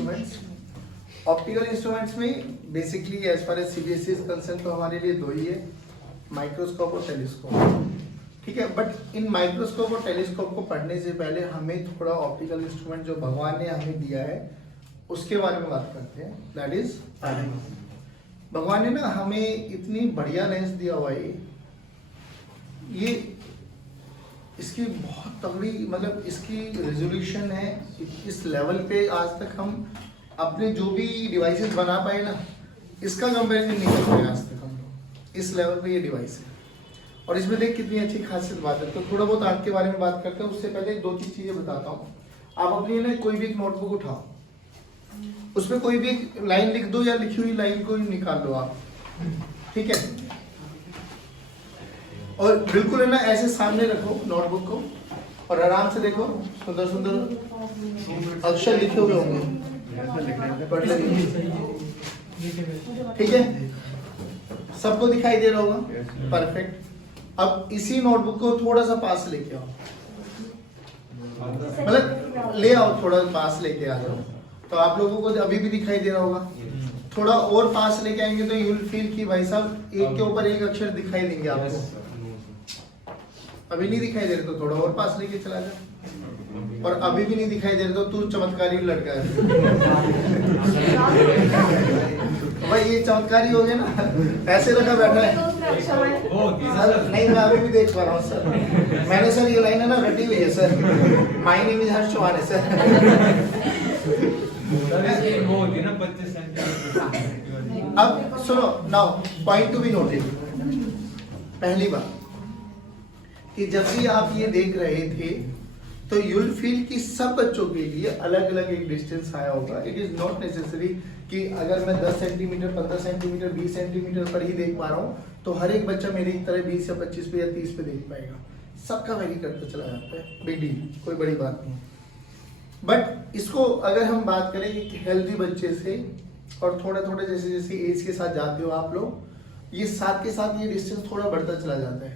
Instruments. Optical instruments में basically as far as CBSE is concern तो हमारे लिए दो ही है, माइक्रोस्कोप और टेलीस्कोप। ठीक है, बट इन माइक्रोस्कोप और टेलीस्कोप को पढ़ने से पहले हमें थोड़ा ऑप्टिकल इंस्ट्रूमेंट जो भगवान ने हमें दिया है उसके बारे में बात करते हैं। दैट इज भगवान ने ना हमें इतनी बढ़िया लेंस दिया हुआ है, ये इसकी बहुत तगड़ी मतलब इसकी रेजोल्यूशन है इस लेवल पे आज तक हम अपने जो भी डिवाइसेस बना पाए ना इसका कंपैरिजन नहीं कर पाए आज तक हम लोग। इस लेवल पे ये डिवाइस है और इसमें देख कितनी अच्छी खासियत बात है। तो थोड़ा बहुत आंख के बारे में बात करते हैं, उससे पहले दो तीन चीजें बताता हूँ। आप अपनी ना कोई भी एक नोटबुक उठाओ, उसमें कोई भी एक लाइन लिख दो या लिखी हुई लाइन को निकाल लो आप, ठीक है। और बिल्कुल है ना ऐसे सामने रखो नोटबुक को और आराम से देखो, सुंदर सुंदर अक्षर लिखे हुए होंगे, ठीक है, सबको दिखाई दे रहा होगा, परफेक्ट। अब इसी नोटबुक को थोड़ा सा पास लेके आओ, मतलब ले आओ, थोड़ा पास लेके आ जाओ, तो आप लोगों को अभी भी दिखाई दे रहा होगा। थोड़ा और पास लेके आएंगे तो यू विल फील कि भाई साहब एक के ऊपर एक अक्षर दिखाई देंगे आपको। अभी नहीं दिखाई दे रहे तो थोड़ा और पास लेके चला जा, और अभी भी नहीं दिखाई दे रहे तो तू चमत्कारी लड़का है भाई, ये चमत्कारी हो गया ना, ऐसे लगा बैठा है सर। नहीं मैं अभी भी देख पा रहा हूँ सर, मैंने सर ये लाइन है ना रटी हुई है सर, माय नेम इज हर्ष चौहान है सर। अब सुनो, now point to be noted. पहली बात कि जब भी आप ये देख रहे थे तो यू विल फील कि सब बच्चों के लिए अलग अलग एक डिस्टेंस आया होगा। इट इज नॉट नेसेसरी कि अगर मैं 10 सेंटीमीटर 15 सेंटीमीटर 20 सेंटीमीटर पर ही देख पा रहा हूँ तो हर एक बच्चा मेरी तरह 20 या 25 पे या 30 पे देख पाएगा। सबका वेरी करता चला जाता है, बिग डील, कोई बड़ी बात नहीं। बट इसको अगर हम बात करें एक हेल्दी बच्चे से और थोड़ा थोड़ा जैसे जैसे एज के साथ जाते हो आप लोग, ये साथ के साथ ये डिस्टेंस थोड़ा बढ़ता चला जाता है,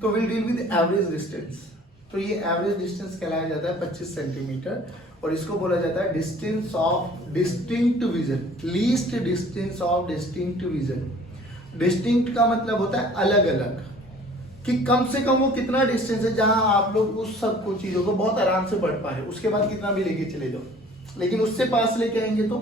तो will deal with average distance. तो ये एवरेज डिस्टेंस कहलाया जाता है 25 सेंटीमीटर, और इसको बोला जाता है distance of distinct vision, least distance of distinct vision. Distinct का मतलब होता है अलग अलग, कि कम से कम वो कितना डिस्टेंस है जहां आप लोग उस सब को चीजों को बहुत आराम से पढ़ पाए, उसके बाद कितना भी लेके चले जाओ, लेकिन उससे पास लेके आएंगे तो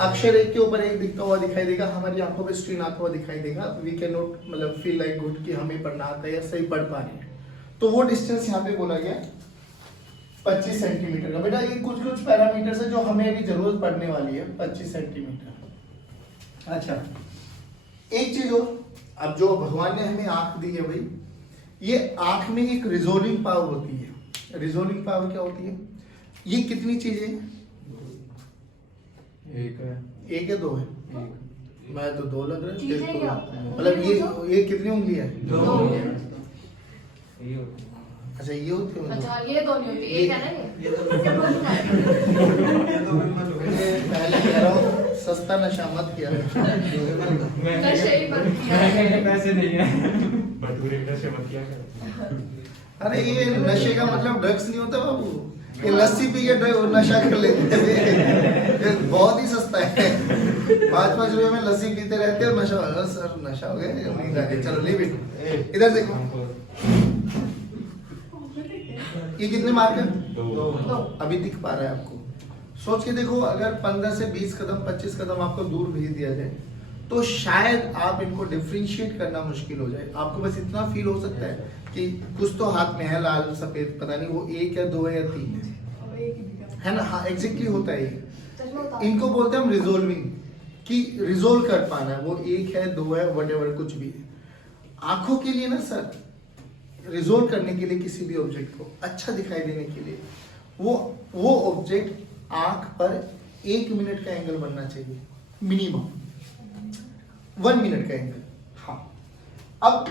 अक्षर एक के ऊपर एक दिखता हुआ दिखाई देगा, हमारी आंखों पे स्ट्रेन आता हुआ दिखाई देगा, वी कैन नॉट मतलब फील लाइक गुड कि हमें पढ़ना आता है या सही पढ़ पा रहे हैं। तो वो डिस्टेंस यहाँ पे बोला गया 25 सेंटीमीटर का। बेटा ये कुछ कुछ पैरामीटर्स है जो हमें अभी जरूरत पड़ने वाली है। 25 सेंटीमीटर। अच्छा, एक चीज और, अब जो भगवान ने हमें आंख दी है भाई, ये आंख में एक रिजोल्विंग पावर होती है। रिजोल्विंग पावर क्या होती है? ये कितनी चीजें? एक है, दो है? मैं तो दो लग रहा है, मतलब ये कितनी उंगली है? दो। अच्छा ये होती है, अच्छा ये दो नहीं होती, एक है ना ये पहले कह रहा हूँ सस्ता नशा मत किया। पैसे नहीं है, भटूरे नशे मत किया कर। अरे ये नशे का मतलब ड्रग्स नहीं होता बाबू, ये लस्सी पी के नशा कर लेते हैं, बहुत ही सस्ता है। 5-5 रुपए में लस्सी पीते रहते हैं और नशा हो गया सर, नशा हो गया, चलो लीव इट। इधर देखो, ये कितने मार्क है? दो। अभी दिख पा रहा है आपको? सोच के देखो, अगर 15 से 20 कदम 25 कदम आपको दूर भेज दिया जाए तो शायद आप इनको डिफरेंशिएट करना मुश्किल हो जाए। आपको बस इतना फील हो सकता है कि कुछ तो हाथ में है लाल सफेद, पता नहीं वो एक या दो है या तीन है ना? हाँ एग्जैक्टली होता है ये। इनको बोलते हैं हम रिजोल्विंग, कि रिजोल्व कर पाना है, वो एक है दो है व्हाटएवर कुछ भी है। आंखों के लिए ना सर, रिजोल्व करने के लिए किसी भी ऑब्जेक्ट को अच्छा दिखाई देने के लिए वो ऑब्जेक्ट आंख पर 1 मिनट का एंगल बनना चाहिए, मिनिमम 1 मिनट का एंगल। हाँ, अब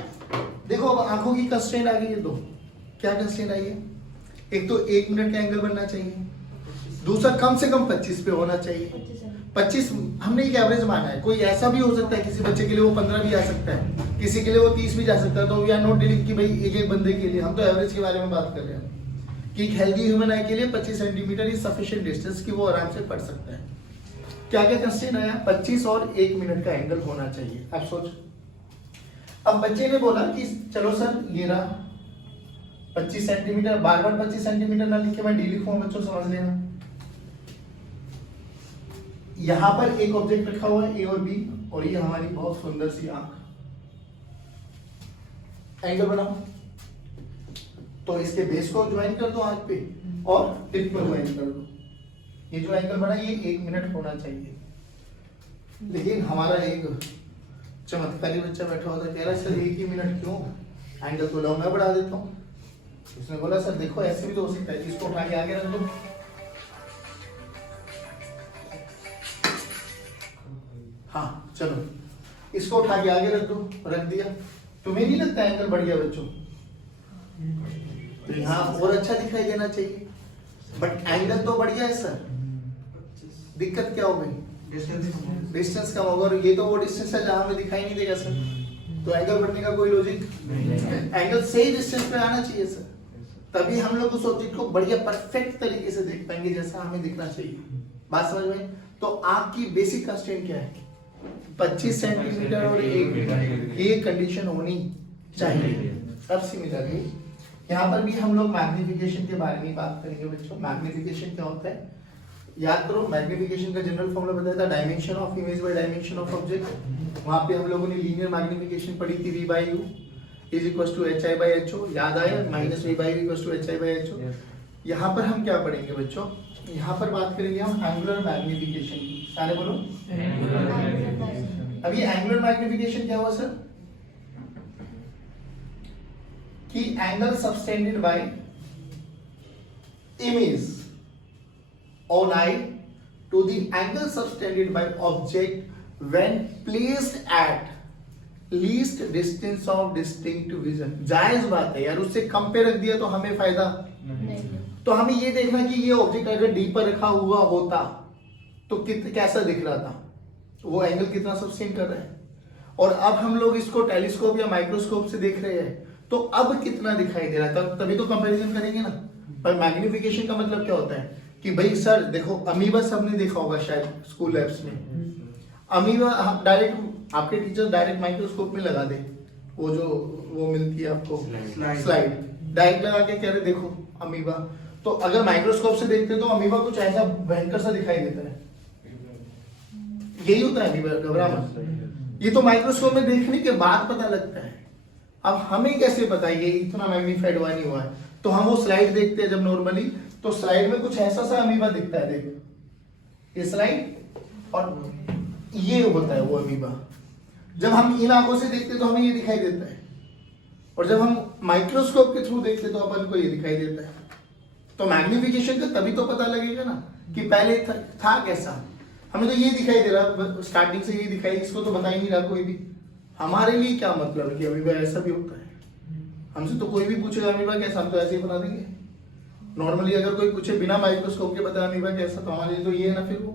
देखो, अब आंखों की कंस्ट्रेंट आ गई है दो। क्या कंस्ट्रेंट आई है? एक तो 1 मिनट का एंगल बनना चाहिए, दूसरा कम से कम 25 पे होना चाहिए। 25 हमने एक एवरेज माना है, कोई ऐसा भी हो सकता है किसी बच्चे के लिए वो 15 भी आ सकता है, किसी के लिए वो 30 भी जा सकता है। तो वी आर नॉट डीलिंग कि भाई एक एक बंदे के लिए, हम तो एवरेज के बारे में बात कर रहे हैं कि एक हेल्दी ह्यूमन आई के लिए 25 सेंटीमीटर इज सफिशिएंट डिस्टेंस कि वो आराम से पढ़ सकता है। क्या क्या कंस्ट्रेंट आया? 25 और 1 मिनट का एंगल होना चाहिए। अब सोच, अब बच्चे ने बोला कि चलो सर ये रहा 25 सेंटीमीटर, बार बार 25 सेंटीमीटर ना लिख के मैं डी लिखूंगा, बच्चों समझ लेना। यहां पर एक ऑब्जेक्ट रखा हुआ है ए और बी, और ये हमारी बहुत सुंदर सी आंख। एंगल बनाओ तो इसके बेस को ज्वाइन कर दो आंख पे और टिप को ज्वाइन कर दो। ये जो एंगल बना ये 1 मिनट होना चाहिए। लेकिन हमारा एक चमत्कारी बच्चा बैठा होता कह रहा है सर 1 ही मिनट क्यों, एंगल तो लो मैं बढ़ा देता हूँ। उसने बोला सर देखो ऐसे भी तो हो सकता है, इसको उठा के आगे रख दो। हाँ चलो इसको उठा के आगे रख दो, रख दिया। तुम्हें नहीं लगता एंगल बढ़ गया बच्चों? तो यहाँ और अच्छा दिखाई देना चाहिए, बट एंगल तो बढ़ गया है सर। दिक्कत क्या हो गई? डिस्टेंस कम होगा, और ये तो वो डिस्टेंस है जहां हमें दिखाई नहीं देगा सर, तो एंगल बढ़ने का कोई लॉजिक एंगल से ही डिस्टेंस पे आना चाहिए सर, तभी हम लोग उस ऑब्जेक्ट को बढ़िया परफेक्ट तरीके से देख पाएंगे जैसा हमें दिखना चाहिए। बात समझ में? तो आंख की बेसिक कंस्ट्रेंट क्या है? 25 सेंटीमीटर और 1 मीटर, ये कंडीशन होनी चाहिए। अब सिमिलरली यहाँ पर भी हम लोग मैग्निफिकेशन के बारे में बात करेंगे बच्चों। मैग्निफिकेशन क्या होता है? याद करो, मैग्निफिकेशन का जनरल फॉर्मूला बताया था dimension of image by dimension of object. वहां पे हम लोगों ने लीनियर मैग्निफिकेशन पढ़ी थी, v by u is equals to hi by ho, याद आया? Minus v by u equals to hi by ho। यहाँ पर हम क्या पढ़ेंगे बच्चों? यहाँ पर बात करेंगे हम एंगुलर मैग्निफिकेशन की। सारे बोलो। अभी एंगुलर मैग्निफिकेशन क्या हुआ सर? कि angle subtended by image on eye to the angle subtended by object when placed at least distance of distinct vision। जायज बात है यार, उससे कम पे रख दिया तो हमें फायदा नहीं। तो हमें ये देखना कि ये ऑब्जेक्ट अगर डी पर रखा हुआ होता तो कैसा दिख रहा था, वो एंगल कितना सबटेंड कर रहा है। और अब हम लोग इसको टेलीस्कोप या माइक्रोस्कोप से देख रहे हैं तो अब कितना दिखाई दे रहा है, तभी तो कंपैरिजन करेंगे ना। पर मैग्निफिकेशन का मतलब क्या होता है कि भाई सर देखो, अमीबा सबने देखा होगा शायद स्कूल लैब्स में। अमीबा डायरेक्ट आपके टीचर डायरेक्ट माइक्रोस्कोप में लगा दे, वो मिलती है आपको स्लाइड, डायरेक्ट लगा के कह रहे देखो अमीबा। तो अगर माइक्रोस्कोप से देखते तो अमीबा कुछ ऐसा भयंकर सा दिखाई देता है। यही होता है अमीबा, घबरा मत। ये तो माइक्रोस्कोप में देखने के बाद पता लगता है। अब हमें कैसे पता ये इतना मैग्नीफाइड हुआ नहीं हुआ है? तो हम वो स्लाइड देखते हैं जब नॉर्मली, तो स्लाइड में कुछ ऐसा सा अमीबा दिखता है। देख ये स्लाइड और ये होता है वो अमीबा। जब हम इन आंखों से देखते तो हमें ये दिखाई देता है, और जब हम माइक्रोस्कोप के थ्रू देखते तो अपन को ये दिखाई देता है। तो मैग्निफिकेशन का तभी तो पता लगेगा ना कि पहले था कैसा। हमें तो ये दिखाई दे रहा, स्टार्टिंग से ये दिखाई, इसको तो बता ही नहीं रहा कोई भी। हमारे लिए क्या मतलब है कि अमीबा ऐसा भी होता है? हमसे तो कोई भी पूछेगा अमीबा कैसा, हम तो ऐसे ही बता देंगे। नॉर्मली अगर कोई पूछे बिना माइक्रोस्कोप के बता अमीबा कैसा, तो हमारे लिए तो ये है ना फिर वो।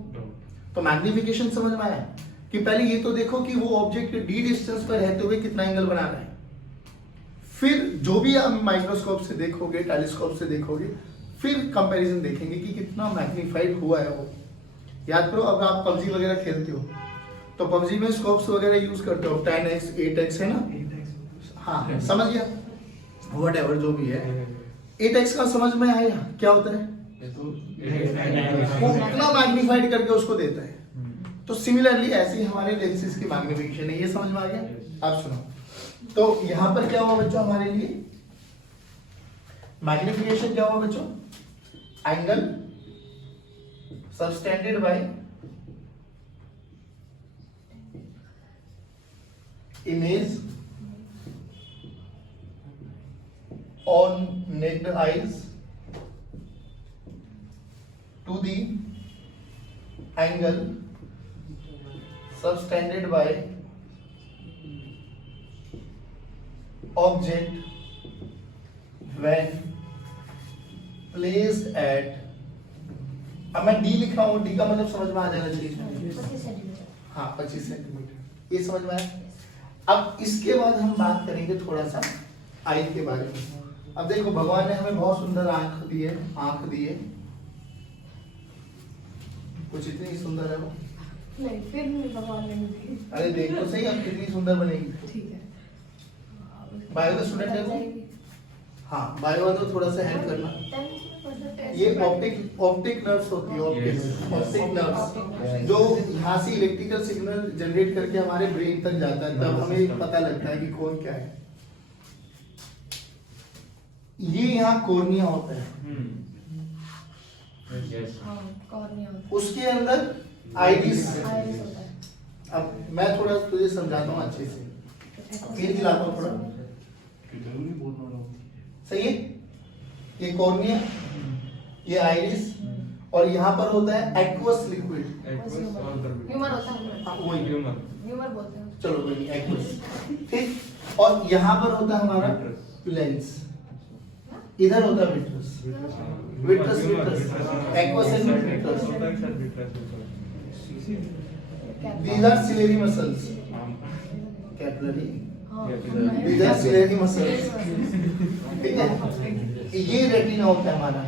तो मैग्निफिकेशन समझ में आया कि पहले ये तो देखो कि वो ऑब्जेक्ट डी डिस्टेंस पर रहते हुए कितना एंगल बना रहा है। फिर जो भी आप माइक्रोस्कोप से देखोगे, टेलीस्कोप से देखोगे, फिर कंपैरिजन देखेंगे कि कितना मैग्नीफाइड हुआ है वो। याद करो, अब आप पबजी वगैरह खेलते हो तो पबजी में स्कोप्स वगैरह यूज करते हो, 10x 8x है ना। हाँ समझ गया, व्हाटएवर जो भी है। 8x का समझ में आया क्या होता है? वो उतना मैग्नीफाइड करके उसको देता है। तो सिमिलरली ऐसे ही हमारे लेंसेज की मैग्निफिकेशन है। ये समझ में आ गया? आप सुनो, तो यहां पर क्या हुआ बच्चों हमारे लिए? मैग्निफिकेशन क्या हुआ बच्चों? Angle subtended by image on naked eyes to the angle subtended by object when placed at, अब मैं डी लिख रहा हूँ, डी का मतलब समझ में आ जाना चाहिए। 25 सेंटीमीटर। हाँ 25 सेंटीमीटर, ये समझ में आया। अब इसके बाद हम बात करेंगे थोड़ा सा आई के बारे में। अब देखो भगवान ने हमें बहुत सुंदर आंख दी है, आंख दी है, कुछ इतनी सुंदर है वो। नहीं फिर नहीं भगवान ने मुझे अरे देख तो सही अब कितनी सुंदर बनेगी। ठीक है बायो का स्टूडेंट है वो? हाँ बायो वाला तो थोड़ा सा हेल्प करना। ये ऑप्टिक नर्व्स होती है, ऑप्टिक नर्व्स जो यहाँ से इलेक्ट्रिकल सिग्नल जनरेट करके हमारे ब्रेन तक जाता है, तब हमें पता लगता है कि कौन क्या है। ये यहाँ कॉर्निया होता है, उसके अंदर आइरिस। अब मैं थोड़ा तुझे समझाता हूँ अच्छे से, फिर दिलाता हूँ थोड़ा, सही है? ये कॉर्निया, ये आइरिस, और यहाँ पर होता है एक्वस लिक्विड। ह्यूमर होता है, वही ह्यूमर बोलते हैं। चलो कोई नहीं, एक्वस, ठीक। और यहाँ पर होता है हमारा लेंस, इधर होता है vitreous, vitreous vitreous, aqueous and vitreous. These are ciliary muscles, capillary, these are ciliary muscles, ठीक है? ये रेटिना होता है हमारा,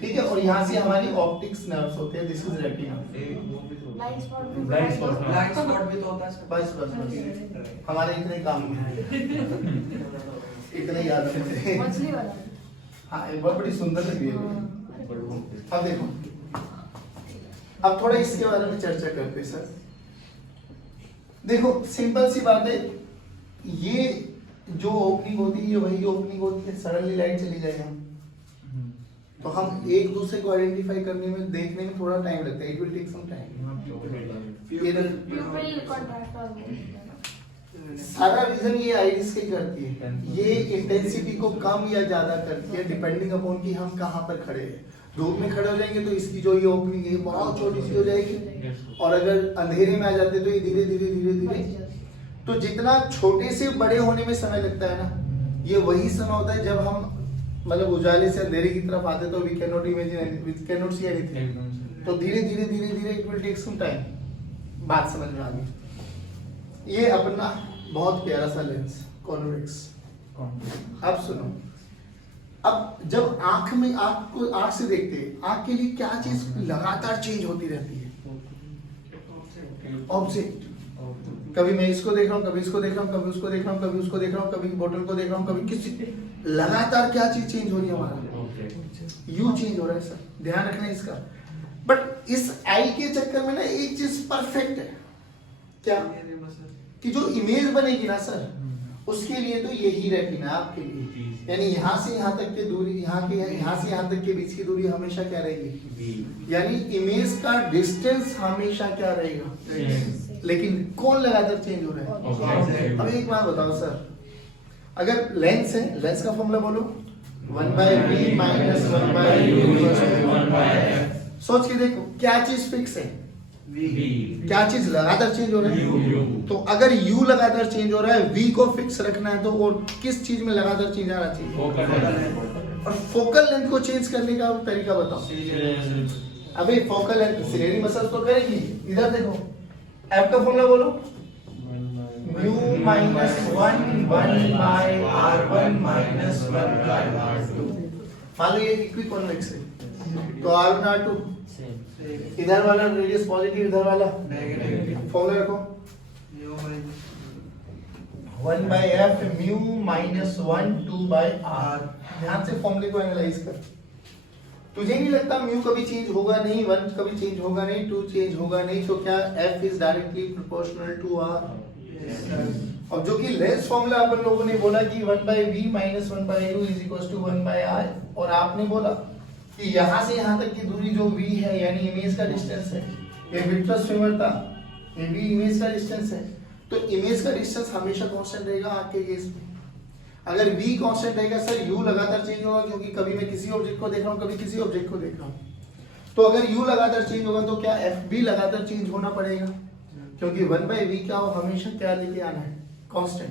ठीक है? और यहाँ से हमारी ऑप्टिक्स नर्व्स होते हैं, this is retina. Blind spot भी तो होता है। बस बस बस, हमारे इतने काम में इतने याद रखते हैं। मछली वाला। हाँ एक बहुत बड़ी सुंदर लगी है। अब देखो, अब थोड़ा इसके बारे में चर्चा करते हैं सर। देखो सिंपल सी बात है, ये जो ओपनिंग होती है ये वही ओपनिंग होती है, सडनली लाइट चली जाए हम तो हम एक दूसरे को आइडेंटिफाई करने में, देखने में थोड़ा टाइम लगता है, it will take some time. Pupil contract और सारा रीजन ये आइरिस की करती है, ये इंटेंसिटी को कम या ज्यादा करती है डिपेंडिंग अपॉन कि हम कहाँ पर खड़े हैं। धूप में खड़े हो जाएंगे तो इसकी जो ये ओपनिंग है बहुत छोटी सी हो जाएगी, और अगर अंधेरे में आ जाते तो ये धीरे धीरे धीरे धीरे, तो जितना छोटे से बड़े होने में समय लगता है ना, ये वही समय होता है जब हम मतलब उजाले से अंधेरे की तरफ आते तो we can not imagine, we can not see anything. तो धीरे धीरे धीरे धीरे it will take some time. बात समझ में आ गई? ये अपना बहुत प्यारा सा लेंस कॉन्वेक्स। अब सुनो, अब जब आंख में, आंख को आंख से देखते हैं, आंख के लिए क्या चीज लगातार चेंज होती रहती है? ऑब्जेक्ट। कभी मैं इसको देख रहा हूँ, कभी इसको देख रहा हूँ, कभी उसको देख रहा हूँ, कभी उसको देख रहा हूँ, कभी बोतल को देख रहा हूँ, कभी किसी, लगातार क्या चीज चेंज हो रही है हमारा? यू चेंज हो रहा है सर, ध्यान रखना इसका। बट इस आई के चक्कर में ना एक चीज परफेक्ट है, क्या? कि जो इमेज बनेगी ना सर, उसके लिए तो यही रेटिना आपके लिए, यानी यहाँ से यहाँ तक की दूरी, यहाँ से यहाँ तक के बीच की दूरी हमेशा क्या रहेगी? यानी इमेज का डिस्टेंस हमेशा क्या रहेगा? लेकिन कौन लगातार चेंज हो रहा है? अब एक बात बताओ सर, अगर लेंस है, लेंस का फॉर्मूला बोलो, 1/v माइनस 1/u। सोच के देखो क्या चीज फिक्स है? क्या चीज लगातार चेंज हो रहा है? तो अगर u लगातार चेंज हो रहा है, v को फिक्स रखना है, तो और किस चीज में लगातार चेंज आना चाहिए? और फोकल लेंथ को चेंज करने का तरीका बताओ। अबे फोकल लेंथ सिलेरी मसल्स तो करेगी। इधर देखो, f का फॉर्मूला बोलो, mu minus 1/r1 minus 1/r2। मान लो ये इक्विकॉन्वेक्स है, तो r1 r2, इधर वाला रेडियस पॉजिटिव, इधर वाला नेगेटिव। फॉर्मूला रखो, 1/f mu माइनस 1 2/r। ध्यान से फॉर्मूले को एनालाइज कर। तुझे नहीं लगता म्यू कभी चेंज होगा नहीं, 1 कभी चेंज होगा नहीं, 2 चेंज होगा नहीं, तो क्या f is directly proportional to r? अब जो कि लेंस फॉर्मूला अपन लोगों ने बोला कि 1/v minus 1/u is equal to 1/r, और आपने बोला कि यहाँ से यहाँ तक की दूरी जो v है, यानी इमेज का डिस्टेंस है, ये विट्रस फेमर था, ये भी इमेज का डिस्टेंस है, तो इमेज का डिस्टेंस हमेशा कांस्टेंट रहेगा आपके केस में। अगर v कांस्टेंट रहेगा सर, u लगातार चेंज होगा, क्योंकि कभी मैं किसी ऑब्जेक्ट को देख रहा हूँ, कभी किसी ऑब्जेक्ट को देख रहा हूँ। तो अगर u लगातार चेंज होगा तो क्या f भी लगातार चेंज होना पड़ेगा, क्योंकि 1/v क्या हो, हमेशा क्या लेके आना है? कांस्टेंट।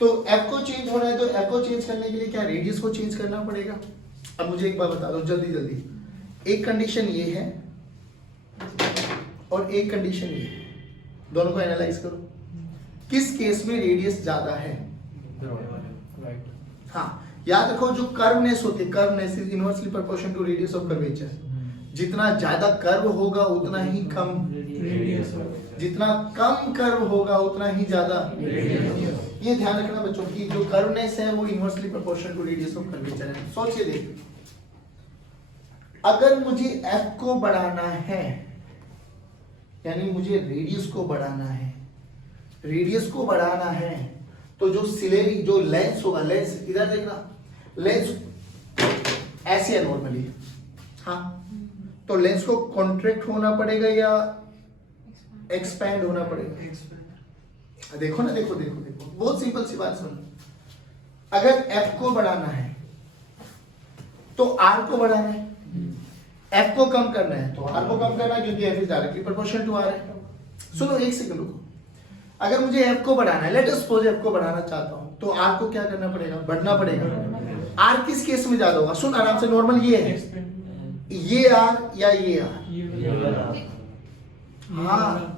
तो f को चेंज होना है, तो f को चेंज करने के लिए क्या रेडियस को चेंज करना पड़ेगा? अब मुझे एक बात बता दो जल्दी जल्दी, एक कंडीशन ये है और एक कंडीशन ये है, दोनों को एनालाइज करो। किस केस में रेडियस ज्यादा है? हाँ, याद रखो जो कर्वनेस होती है, curveness is inversely proportional to radius of curvature. जितना ज्यादा कर्व होगा उतना ही कम रेडियस जितना कम कर्व होगा उतना ही ज्यादा ये ध्यान रखना बच्चों की जो कर्वनेस है वो inversely proportional to radius of curvature है। सोचिए देखिए, अगर मुझे एफ को बढ़ाना है, यानी मुझे रेडियस को बढ़ाना है, रेडियस को बढ़ाना है, तो जो सिलेरी जो लेंस होगा, लेंस इधर देखना, लेंस ऐसे है नॉर्मली, हाँ, तो लेंस को कॉन्ट्रैक्ट होना पड़ेगा या एक्सपैंड होना पड़ेगा? देखो ना, देखो देखो देखो, बहुत सिंपल सी बात सुनो। अगर एफ को बढ़ाना है तो आर को बढ़ाना है, एफ को कम करना है तो आर को कम करना है, क्योंकि F is directly proportional to R है। सुनो एक सेकंड रुको, अगर मुझे एफ को बढ़ाना है, लेट अस सपोज एफ को बढ़ाना चाहता हूं, तो आर को क्या करना पड़ेगा? बढ़ना पड़ेगा। आर किस केस में ज्यादा होगा? सुन आराम से, नॉर्मल ये है, ये आर या ये आर? हाँ,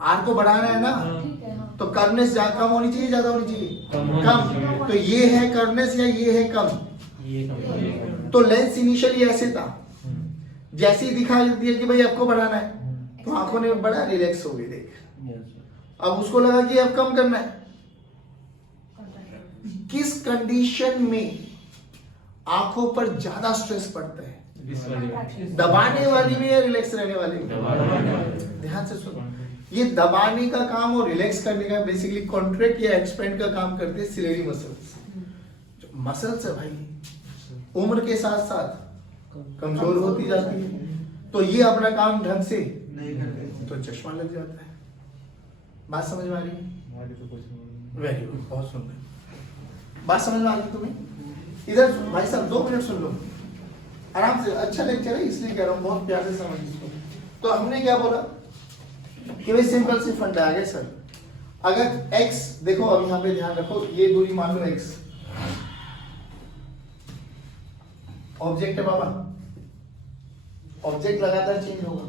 आर को बढ़ाना है ना, ठीक है हाँ। तो कर्वनेस कम होनी चाहिए, ज्यादा होनी चाहिए? कम। तो ये है कर्वनेस या ये है कम? तो लेंस इनिशियली ऐसे था, जैसे ही दिखाई दिया कि भाई आपको बढ़ाना है तो आंखों ने बड़ा रिलैक्स हो गई, देख। अब उसको लगा कि अब कम करना है। किस कंडीशन में आंखों पर ज्यादा स्ट्रेस पड़ता है? दबाने वाली में या रिलैक्स रहने वाली में? ध्यान से सुनो, ये दबाने का काम और रिलैक्स करने का बेसिकली कॉन्ट्रैक्ट या एक्सपेंड का काम करते हैं सिलेरी मसल्स। जो मसल्स है भाई उम्र के साथ साथ कमजोर होती जाती है, तो ये अपना काम ढंग से नहीं करते तो चश्मा लग जाता है। बात समझ में आ रही है? वेरी गुड, बहुत सुंदर। बात समझ में आ रही तुम्हें? इधर भाई साहब 2 मिनट सुन लो आराम से, अच्छा लेक्चर है इसलिए कह रहा हूँ, बहुत प्यार से समझ इसको। तो हमने क्या बोला कि भाई सिंपल सी फंडा आ गया सर। अगर x देखो, अब यहाँ पे ध्यान रखो, ये दूरी मान लो x ऑब्जेक्ट है बाबा, ऑब्जेक्ट लगातार चेंज होगा,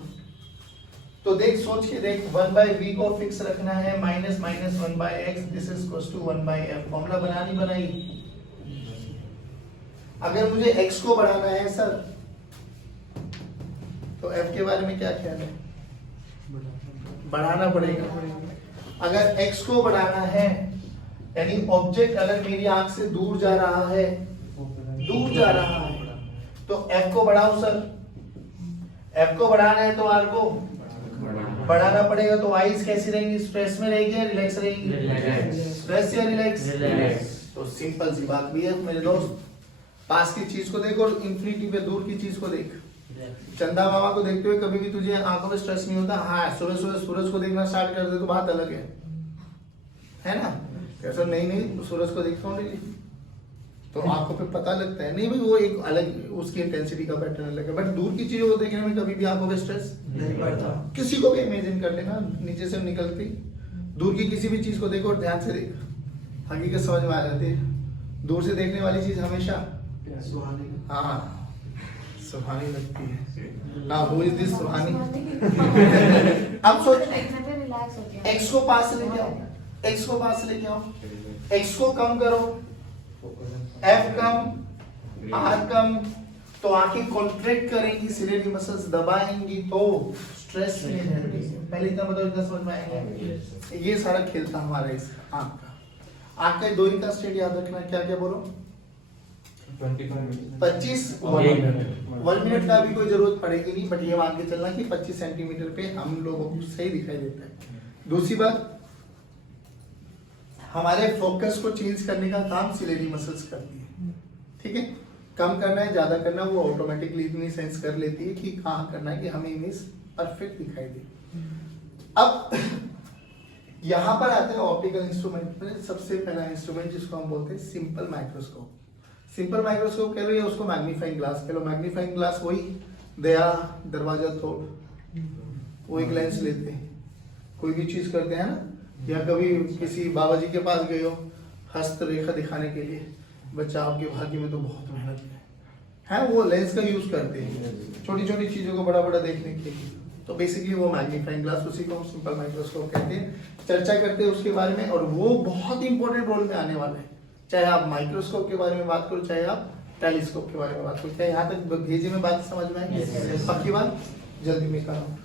तो देख सोच के देख, 1/v को फिक्स रखना है, minus minus 1/x, this is equals to 1/f। Formula बनानी बनाई। अगर मुझे x को बढ़ाना है सर, तो f के बारे में क्या ख्याल है? बढ़ाना पड़ेगा। अगर x को बढ़ाना है, यानी ऑब्जेक्ट अगर मेरी आंख से दूर जा रहा है, दूर जा रहा है, तो f को बढ़ाओ सर। f को बढ़ाना है तो r को बढ़ाना पड़ेगा। तो आईज कैसी रहेंगी? स्ट्रेस में रहेगी या रिलैक्स रहेंगी? स्ट्रेस या रिलैक्स? तो सिंपल सी बात भी है मेरे दोस्त, पास की चीज को देख और इंफिनिटी पे दूर की चीज को देख। चंदा मामा को देखते हुए कभी भी तुझे आंखों में स्ट्रेस नहीं होता? हाँ, सुबह सुबह सूरज को देखना स्टार्ट कर दे तो बात अलग है ना? कैसा? नहीं नहीं, सूरज को देखता हूँ डेली तो आंखों पे पता लगता है, नहीं भाई वो एक अलग उसकी इंटेंसिटी का पैटर्न अलग है। बट दूर की चीजों को देखने में कभी भी आंखों पे स्ट्रेस नहीं पड़ता। किसी को भी इमेजिन कर लेना, नीचे से निकलती दूर की किसी भी चीज को देखो और ध्यान से देख, हकीकत समझ में आ जाती है। दूर से देखने वाली चीज हमेशा सुहानी, हाँ सुहानी लगती है ना। हु इज दिस सुहानी? अब सोच, देखने पे रिलैक्स होती है। x को पास से लेके आओ, x को पास से लेके आओ, x को कम करो, f कम, r कम, तो आंखें कॉन्ट्रैक्ट करेंगी, सिलेरी मसल्स दबाएंगी तो स्ट्रेस में रहेंगी। पहले इतना बताओ, इतना समझ में आएगा? ये सारा खेल था हमारा इस आंख का। आंख का दूरी का स्टेट याद रखना, क्या क्या बोलो? 25 1 मिनट का भी कोई जरूरत पड़ेगी नहीं, बट ये मान के चलना कि 25 सेंटीमीटर पे हम लोगों को सही दिखाई देता है। दूसरी बात, हमारे फोकस को चेंज करने का काम सिलेरी मसल्स करती है, ठीक है? कम करना है ज्यादा करना, वो ऑटोमेटिकली इतनी सेंस कर लेती है कि कहाँ करना है कि हमें इमेज परफेक्ट दिखाई दे। अब यहाँ पर आते हैं ऑप्टिकल इंस्ट्रूमेंट में। सबसे पहला इंस्ट्रूमेंट जिसको हम बोलते हैं सिंपल माइक्रोस्कोप। सिंपल माइक्रोस्कोप कह लो या उसको मैग्नीफाइंग ग्लास कह लो। मैग्नीफाइंग ग्लास वही दया दरवाजा तोड़, वो एक लेंस लेते हैं, कोई भी चीज करते हैं ना, या कभी किसी बाबा जी के पास गए हो हस्त रेखा दिखाने के लिए, बच्चा आपके भाग्य में तो बहुत मेहनत है, वो लेंस का यूज करते हैं छोटी छोटी चीजों को बड़ा बड़ा देखने के लिए। तो बेसिकली वो मैग्नीफाइंग ग्लास, उसी को हम सिंपल माइक्रोस्कोप कहते हैं। चर्चा करते हैं उसके बारे में, और वो बहुत इंपॉर्टेंट रोल में आने वाला है चाहे आप माइक्रोस्कोप के बारे में बात करो, चाहे आप टेलीस्कोप के बारे में बात करो। क्या यहाँ तक भेजे में बात समझ में आई? पक्की बात, जल्दी में करो।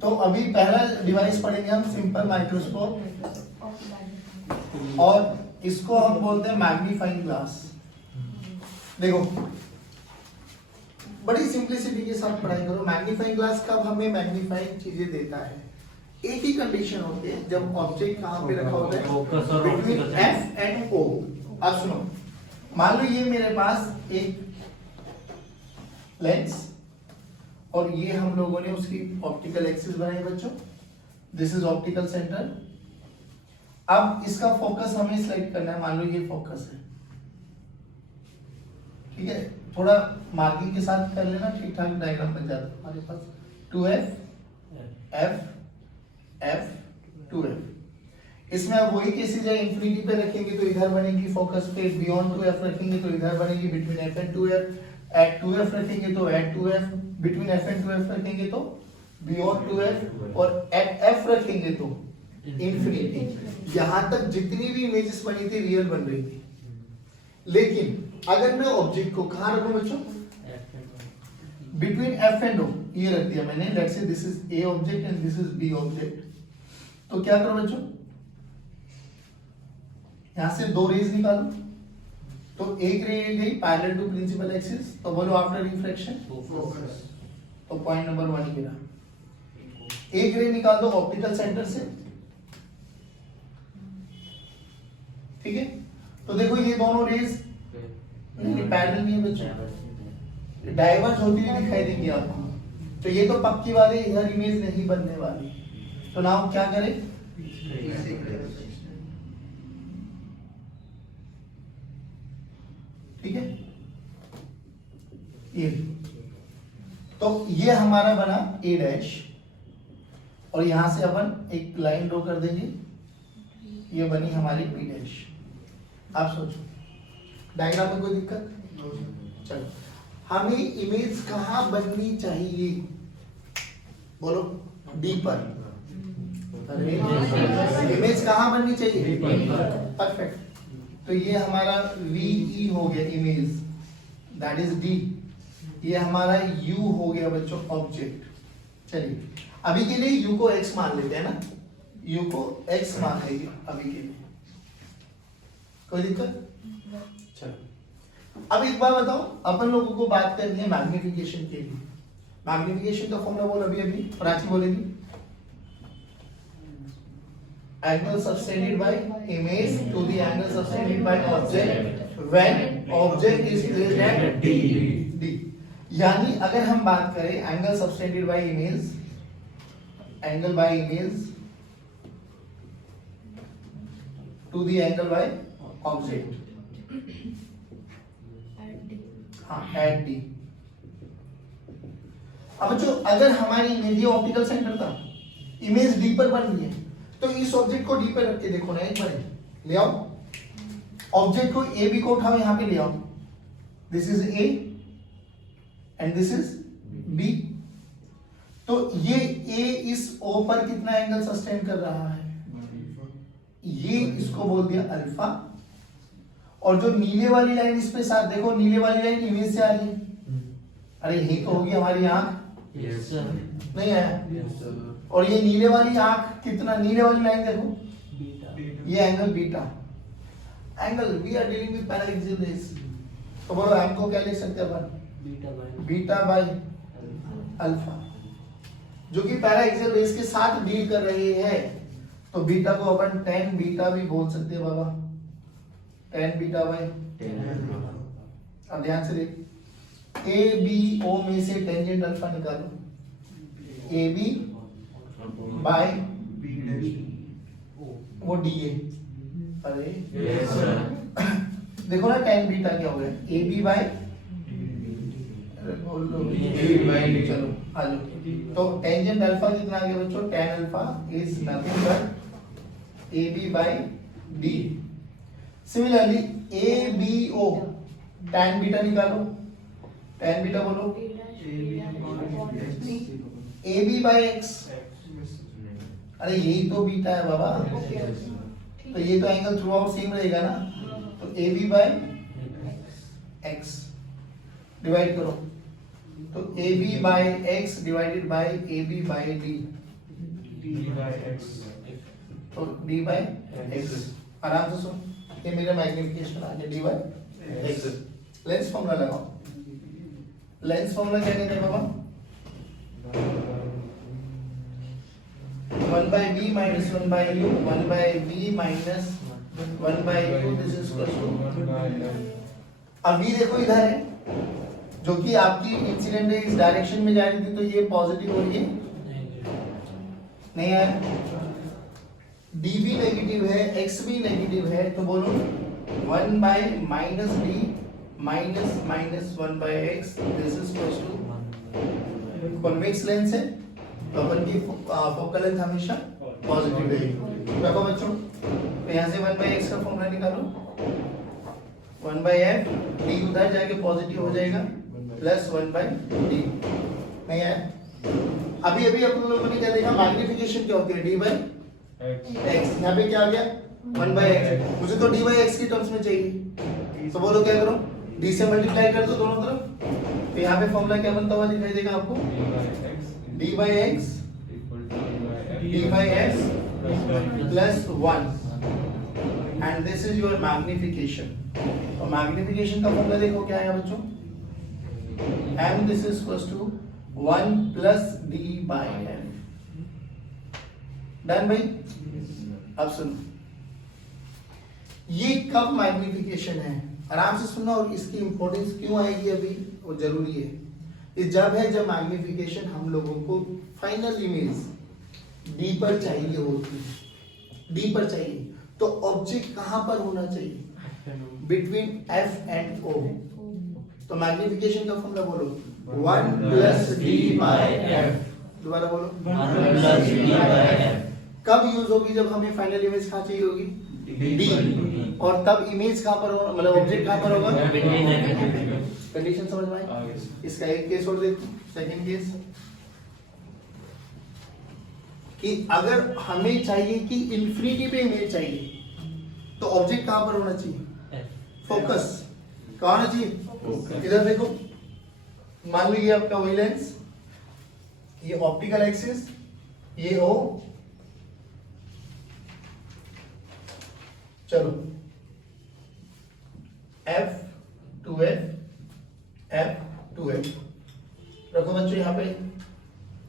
तो अभी पहला डिवाइस पढ़ेंगे हम सिंपल माइक्रोस्कोप, और इसको हम बोलते हैं मैग्नीफाइंग ग्लास। देखो बड़ी सिंपलिसिटी के साथ पढ़ाई करो। मैग्नीफाइंग ग्लास कब हमें मैग्नीफाइंग चीजें देता है? एक ही कंडीशन होती है, जब ऑब्जेक्ट कहाँ पे रखा होता है, बिटवीन एफ एंड ओ। अब सुनो, मान लो ये मेरे पास एक लेंस और ये हम लोगों ने उसकी ऑप्टिकल एक्सिस बनाई बच्चों, दिस इज ऑप्टिकल सेंटर। अब इसका फोकस हमें सिलेक्ट करना है, मान लो ये फोकस है, ठीक है, थोड़ा मार्किंग के साथ कर लेना, ठीक ठाक डायग्राम बन जाता है हमारे पास। 2f f f 2f। इसमें अब वही केसेस है, इंफिनिटी पे रखेंगे तो इधर बनेगी फोकस पे, बियॉन्ड 2f रखेंगे तो इधर बनेगी, between f and 2f, eight 2f रखेंगे तो eight 2f, between f and 2f रखेंगे तो बियॉन्ड 2f, और एट f रखेंगे तो इंफिनिटी। यहां तक जितनी भी इमेजेस बनी थी रियल बन रही थी। लेकिन अगर मैं ऑब्जेक्ट को कहां रखूं बच्चों, बिटवीन f एंड o, ये रख दिया मैंने, let's say this is a object and this is b object, तो क्या करो बच्चों, यहां से दो रेज निकालो, तो एक रे गई पैरेलल टू प्रिंसिपल एक्सिस, तो बोलो आफ्टर रिफ्रैक्शन फोकस, तो पॉइंट नंबर 1 गिरा। एक रे निकाल दो ऑप्टिकल सेंटर से, ठीक है, तो देखो ये दोनों रेज नहीं पैरेलल नहीं है बच्चों, डाइवर्ज होती हुई दिखाई देंगी आपको, तो ये तो पक्की वाले इधर इमेज नहीं बनने वाली। तो नाउ क्या करें, ठीक है, ये तो ये हमारा बना a डैश, और यहां से अपन एक लाइन ड्रॉ कर देंगे, ये बनी हमारी b डैश। आप सोचो डायग्राम में कोई दिक्कत? चलो, हमें इमेज कहां बननी चाहिए, बोलो डी पर। इमेज कहां बननी चाहिए? परफेक्ट। तो ये हमारा वी हो गया इमेज, दैट इज डी। ये हमारा यू हो गया बच्चों ऑब्जेक्ट। चलिए अभी के लिए यू को एक्स मान लेते हैं ना, यू को एक्स मान लेंगे अभी के लिए, कोई दिक्कत? चलो अब एक बार बताओ, अपन लोगों को बात करनी है मैग्निफिकेशन के लिए। मैग्निफिकेशन का फॉर्मूला बोल अभी प्राची बोलेगी, angle subtended by image to the angle subtended by object when object is placed at D। यानी अगर हम बात करें angle subtended by image, angle by image to the angle by object, हाँ एट डी। अब जो अगर हमारी इमेज ये ऑप्टिकल सेंटर था, इमेज डी पर बन रही है, तो इस ऑब्जेक्ट को डी पर रख के देखो ना, एक बार ले आओ ऑब्जेक्ट को, ए बी को उठाओ यहां पे ले आओ, this is A and this is B. तो ये ए इस ओ पर कितना एंगल सस्टेन कर रहा है, ये इसको बोल दिया अल्फा। और जो नीले वाली लाइन इस पे साथ देखो, नीले वाली लाइन इमेज से आ रही है, अरे यही तो होगी हमारी आंख, नहीं आया। और ये नीले वाली आंख कितना, नीले वाली लाइन देखो, ये angle beta, angle we are dealing with paraxial rays, तो बोलो एंगल को क्या लिख सकते हैं अपन, बीटा बाय अल्फा, जो कि पैराएक्सियल रेस के साथ डील कर रहे हैं। तो बीटा को अपन tan बीटा भी बोल सकते हैं बाबा, tan बीटा बाय। अब ध्यान से देख, ए बी ओ में से टेंजेंट अल्फा निकालो, ए बी बाय वो डी ए, अरे देखो ना tan बीटा क्या हो गया, ए बी बाय, चलो आ जाओ। तो टेंजेंट अल्फा कितना आ गया बच्चों, tan alpha is nothing but A B by D. Similarly A B O, tan beta निकालो, tan बीटा बोलो ए बी बाय एक्स, अरे यही तो बीटा है बाबा, तो ये तो एंगल थ्रू आउट सेम रहेगा ना, तो A B by X divide करो, तो A B by X divided by A B by D, D by X, तो डी बाय एक्स। आराम से सुन, ये मेरा मैग्निफिकेशन आ गया D by X. Lens formula लगाओ, लेंस फॉर्मूला क्या कहते हैं बाबा? 1 by b minus 1 by u, 1 by b minus 1 by u, this is equal to, अभी देखो इधर है जो कि आपकी इंसिडेंट इस डायरेक्शन में जा रही थी, तो ये पॉजिटिव और ये नहीं है, d भी नेगेटिव है, x भी नेगेटिव है, तो बोलो 1 by minus d minus minus 1 by x, this is equal to convex lens है, तो अपन की फोकल लेंथ हमेशा पॉजिटिव रहेगी। रखो बच्चों, तो यहाँ से 1 by x का फॉर्मूला निकालो, 1 by f, d उधर जाके पॉजिटिव हो जाएगा, प्लस 1 by d, नहीं है? अभी अभी अपन लोगों ने क्या देखा, मैग्निफिकेशन क्या होती है, d by x, यहाँ पे क्या आ गया 1 by x, मुझे तो d by x की टर्म्स में चाहिए, तो बोलो क्या करो, d से मल्टीप्लाई कर दो दोनों तरफ, तो यहाँ पे फॉर्मूला क्या बनता हुआ दिखाई देगा आपको, d by x d by x plus 1, and this is your magnification। और magnification का फॉर्मूला देखो क्या है बच्चों, m this is equals to 1 plus d by f। Done भाई? अब सुनो, ये कब मैग्निफिकेशन है, आराम से सुनना, और इसकी इंपॉर्टेंस क्यों आएगी अभी वो जरूरी है। ये जब है जब मैग्निफिकेशन हम लोगों को फाइनल इमेज डी पर चाहिए होती है, डी पर चाहिए, तो ऑब्जेक्ट कहां पर होना चाहिए, बिटवीन एफ एंड ओ। तो मैग्निफिकेशन का फॉर्मूला बोलो 1 प्लस डी बाय एफ, दोबारा बोलो 1 प्लस डी बाय एफ। कब यूज होगी, जब हमें फाइनल इमेज कहां चाहिए होगी, डी, और तब इमेज कहां पर होगा, मतलब ऑब्जेक्ट कहां पर होगा, कंडीशन समझ में आई? इसका एक केस और देखो, सेकंड केस, कि अगर हमें चाहिए कि इंफिनिटी पे इमेज चाहिए, तो ऑब्जेक्ट कहां पर होना चाहिए, फोकस कहां होना चाहिए, इधर देखो, मान लीजिए आपका वही लेंस, ये ऑप्टिकल एक्सिस, ये हो, चलो f to f to f रखो बच्चों, यहाँ पे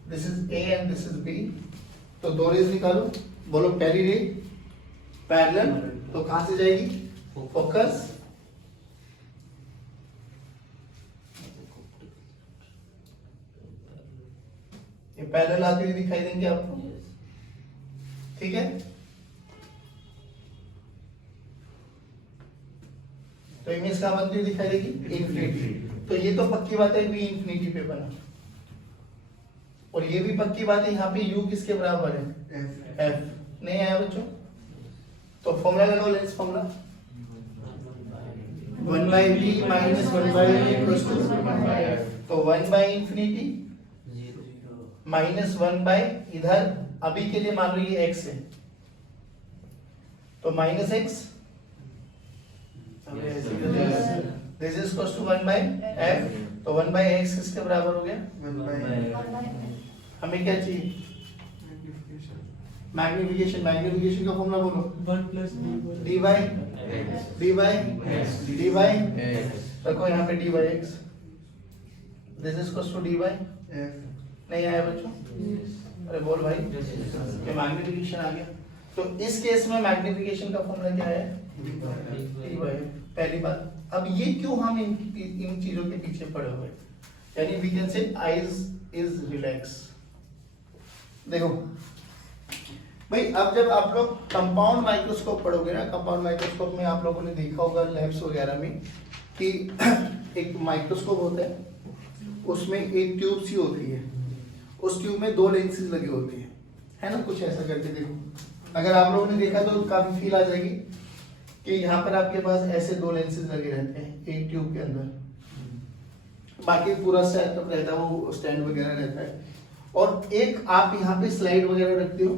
this is a and this is b, तो दो रेज निकालो, बोलो पहली रे पैरेलल, तो कहां से जाएगी, फोकस, ये पैरेलल आती हुई दिखाई देंगे आपको, ठीक है? तो इमेज कहां बनती हुई दिखाई देगी, इंफिनिटी। तो ये तो पक्की बात है, v इंफिनिटी पे बना, और ये भी पक्की बात है, यहाँ पे u किसके बराबर है, f। नहीं आया बच्चों? तो फॉर्मूला लगाओ, lens formula 1 by v minus 1 by v equals to, तो 1 by इंफिनिटी माइनस 1 by, इधर अभी के लिए मान लो ये x है, तो minus x, this is equals to 1 by f, तो 1 by x किसके बराबर हो गया, हमें क्या चाहिए, मैग्निफिकेशन। मैग्निफिकेशन का फॉर्मूला बोलो 1 प्लस डी बाय रखो यहाँ पे D by X, this is equals to D by, नहीं आया बच्चों? अरे बोल भाई, ये मैग्निफिकेशन आ गया। तो इस केस में मैग्निफिकेशन का फॉर्मूला क्या है, डी बाई। पहली बात, अब ये क्यों हम इन चीजों के पीछे पड़े हुए, यानी we can say eyes is relax. देखो भाई, अब जब आप लोग कंपाउंड माइक्रोस्कोप पढ़ोगे ना, कंपाउंड माइक्रोस्कोप में आप लोगों ने देखा होगा लैब्स वगैरह में कि एक माइक्रोस्कोप होता है, उसमें एक ट्यूब सी होती है, उस ट्यूब में 2 लेंसेज लगे होते हैं, है ना, कुछ ऐसा करके देखो। अगर आप लोगों ने देखा तो काफी फील आ जाएगी कि यहाँ पर आपके पास ऐसे 2 लेंसेज लगे रहते हैं एक ट्यूब के अंदर, बाकी पूरा सेटअप रहता है, वो स्टैंड वगैरह रहता है, और एक आप यहाँ पे स्लाइड वगैरह रखते हो।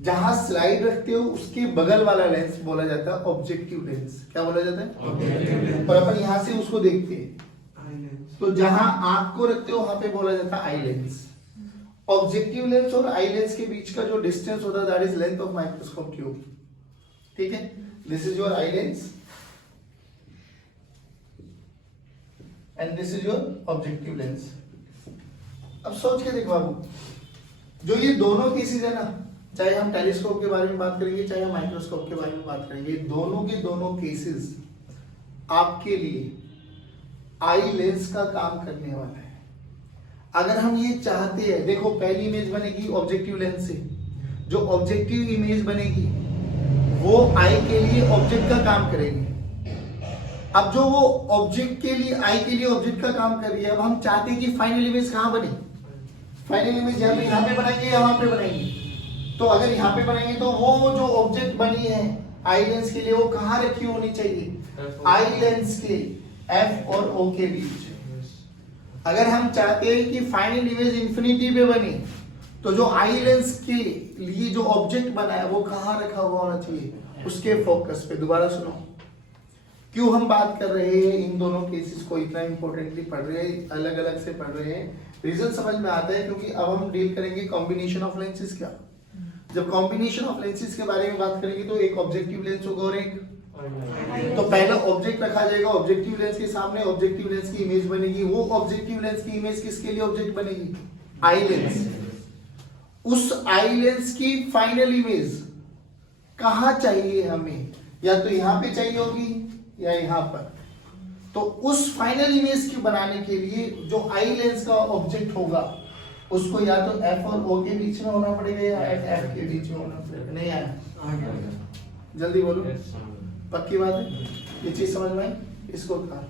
जहां स्लाइड रखते हो उसके बगल वाला लेंस बोला जाता है ऑब्जेक्टिव लेंस। क्या बोला जाता है? और अपन यहां से उसको देखते हैं, तो जहां आंख को रखते हो वहां पे बोला जाता है आई लेंस। ऑब्जेक्टिव लेंस और आई लेंस के बीच का जो डिस्टेंस होता है that is length of microscope tube. ठीक है, this is your eye lens and this is your objective lens. अब सोच के देखो बाबू, जो ये दोनों केसेस है ना, चाहे हम टेलीस्कोप के बारे में बात करेंगे चाहे हम माइक्रोस्कोप के बारे में बात करेंगे, दोनों के दोनों केसेस आपके लिए आई लेंस का काम करने वाला है। अगर हम ये चाहते हैं, देखो पहली इमेज बनेगी ऑब्जेक्टिव लेंस से, जो ऑब्जेक्टिव इमेज बनेगी वो आई के लिए ऑब्जेक्ट का काम करेगी। अब जो वो ऑब्जेक्ट के लिए आई के लिए ऑब्जेक्ट का काम कर रही है, अब हम चाहते हैं कि फाइनल इमेज कहां बने, फाइनल इमेज यहाँ पे बनाएंगे या वहां पे बनाएंगे। तो अगर यहाँ पे बनाएंगे तो वो जो ऑब्जेक्ट बनी है आई लेंस के लिए वो कहाँ रखी होनी चाहिए, आई लेंस के एफ और ओ के बीच। अगर हम चाहते हैं कि फाइनल इमेज इंफिनिटी पे बने, तो जो आई लेंस के लिए जो ऑब्जेक्ट बना है वो कहाँ रखा हुआ होना चाहिए, उसके फोकस पे। दोबारा सुनो, क्यों हम बात कर रहे हैं इन दोनों केसेस को, इतना इंपॉर्टेंटली पढ़ रहे हैं, अलग अलग से पढ़ रहे हैं, रीजन समझ में आता है क्योंकि अब हम डील करेंगे कॉम्बिनेशन ऑफ लेंसेज का। जब कॉम्बिनेशन ऑफ लेंसेज के बारे में बात करेंगे तो एक ऑब्जेक्टिव लेंस होगा और एक, तो पहला ऑब्जेक्ट रखा जाएगा ऑब्जेक्टिव लेंस के सामने, ऑब्जेक्टिव लेंस की इमेज बनेगी। वो ऑब्जेक्टिव लेंस की इमेज किसके लिए ऑब्जेक्ट बनेगी, आई लेंस। उस आई लेंस की फाइनल इमेज कहां चाहिए हमें, या तो यहां पे चाहिए होगी या यहां पर। तो उस फाइनल इमेज की बनाने के लिए जो आई लेंस का ऑब्जेक्ट होगा उसको या तो एफ और ओ के बीच में होना पड़ेगा या एफ के बीच में होना पड़ेगा। नहीं आया, जल्दी बोलो, पक्की बात है, ये चीज समझ में आई, इसको कहा